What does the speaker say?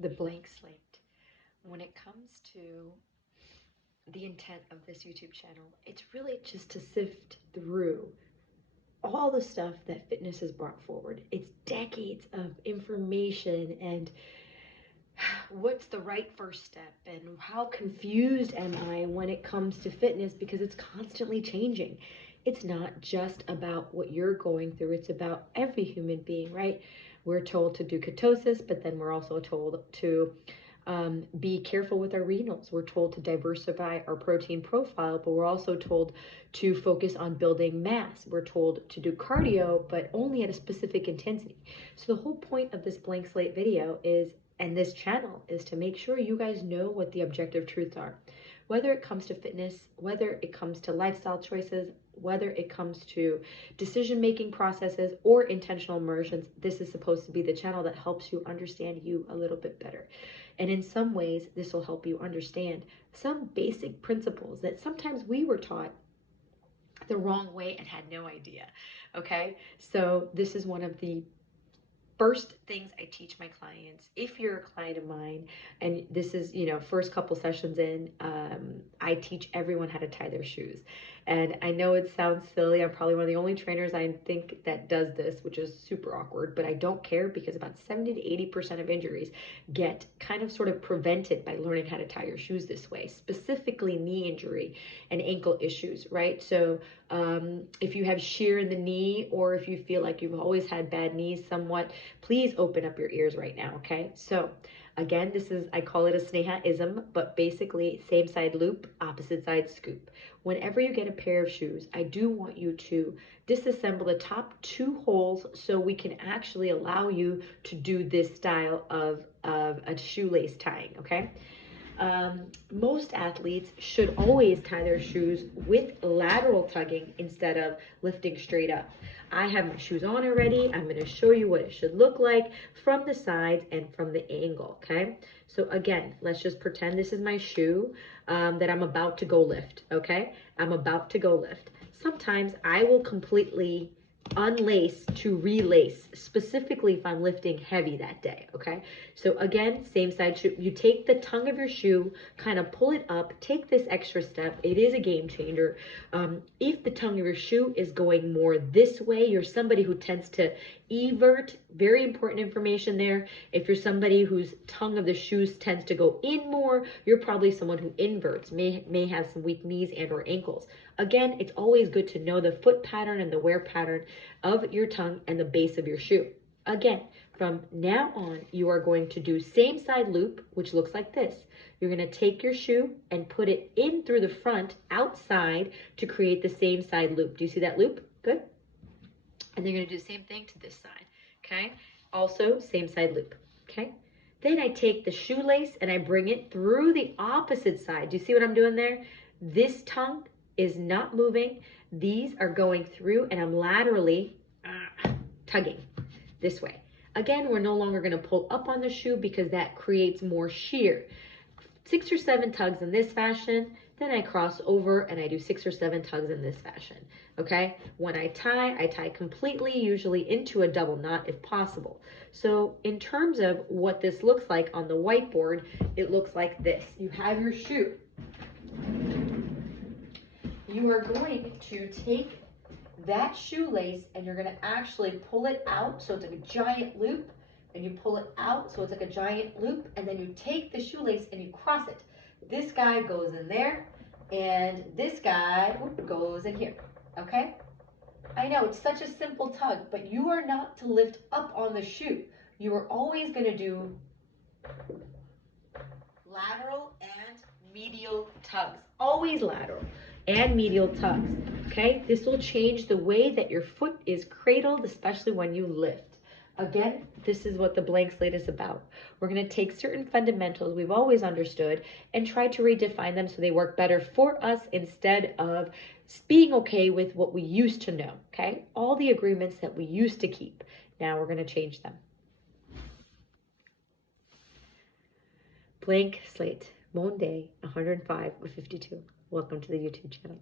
the blank slate. When it comes to the intent of this YouTube channel, it's really just to sift through all the stuff that fitness has brought forward. It's decades of information and what's the right first step and how confused am I when it comes to fitness, because it's constantly changing. It's not just about what you're going through, it's about every human being, right? We're told to do ketosis, but then we're also told to be careful with our renals. We're told to diversify our protein profile, but we're also told to focus on building mass. We're told to do cardio, but only at a specific intensity. So the whole point of this blank slate video is, and this channel, is to make sure you guys know what the objective truths are. Whether it comes to fitness, whether it comes to lifestyle choices, whether it comes to decision-making processes or intentional immersions, this is supposed to be the channel that helps you understand you a little bit better. And in some ways, this will help you understand some basic principles that sometimes we were taught the wrong way and had no idea, okay? So this is one of the first things I teach my clients. If you're a client of mine, and this is, first couple sessions in, I teach everyone how to tie their shoes. And I know it sounds silly. I'm probably one of the only trainers I think that does this, which is super awkward, but I don't care, because about 70 to 80% of injuries get kind of sort of prevented by learning how to tie your shoes this way, specifically knee injury and ankle issues, right? So if you have shear in the knee, or if you feel like you've always had bad knees somewhat, please open up your ears right now, okay? So again, this is, I call it a Sneha-ism, but basically same side loop, opposite side scoop. Whenever you get a pair of shoes, I do want you to disassemble the top two holes so we can actually allow you to do this style of a shoelace tying, okay? Most athletes should always tie their shoes with lateral tugging instead of lifting straight up. I have my shoes on already. I'm going to show you what it should look like from the sides and from the angle, okay? So again, let's just pretend this is my shoe that I'm about to go lift, okay? I'm about to go lift. Sometimes I will completely unlace to relace, specifically if I'm lifting heavy that day, okay? So again, same side shoe. You take the tongue of your shoe, kind of pull it up, take this extra step. It is a game changer. If the tongue of your shoe is going more this way, you're somebody who tends to evert, very important information there. If you're somebody whose tongue of the shoes tends to go in more, you're probably someone who inverts, may have some weak knees and or ankles. Again, it's always good to know the foot pattern and the wear pattern of your tongue and the base of your shoe. Again, from now on, you are going to do same side loop, which looks like this. You're going to take your shoe and put it in through the front outside to create the same side loop. Do you see that loop? Good. And then you're going to do the same thing to this side, okay? Also, same side loop, okay? Then I take the shoelace and I bring it through the opposite side. Do you see what I'm doing there? This tongue is not moving. These are going through, and I'm laterally tugging this way. Again, we're no longer going to pull up on the shoe because that creates more shear. 6 or 7 tugs in this fashion, then I cross over and I do 6 or 7 tugs in this fashion, okay? When I tie completely, usually into a double knot if possible. So in terms of what this looks like on the whiteboard, it looks like this. You have your shoe. You are going to take that shoelace and you're going to actually pull it out so it's like a giant loop, and you pull it out so it's like a giant loop, and then you take the shoelace and you cross it. This guy goes in there and this guy goes in here, okay? I know it's such a simple tug, but you are not to lift up on the shoe. You are always going to do lateral and medial tugs, always lateral and medial tugs, okay? This will change the way that your foot is cradled, especially when you lift. Again, this is what the blank slate is about. We're going to take certain fundamentals we've always understood and try to redefine them so they work better for us instead of being okay with what we used to know, okay? All the agreements that we used to keep. Now we're going to change them. Blank slate, Monday, 105 or 52. Welcome to the YouTube channel.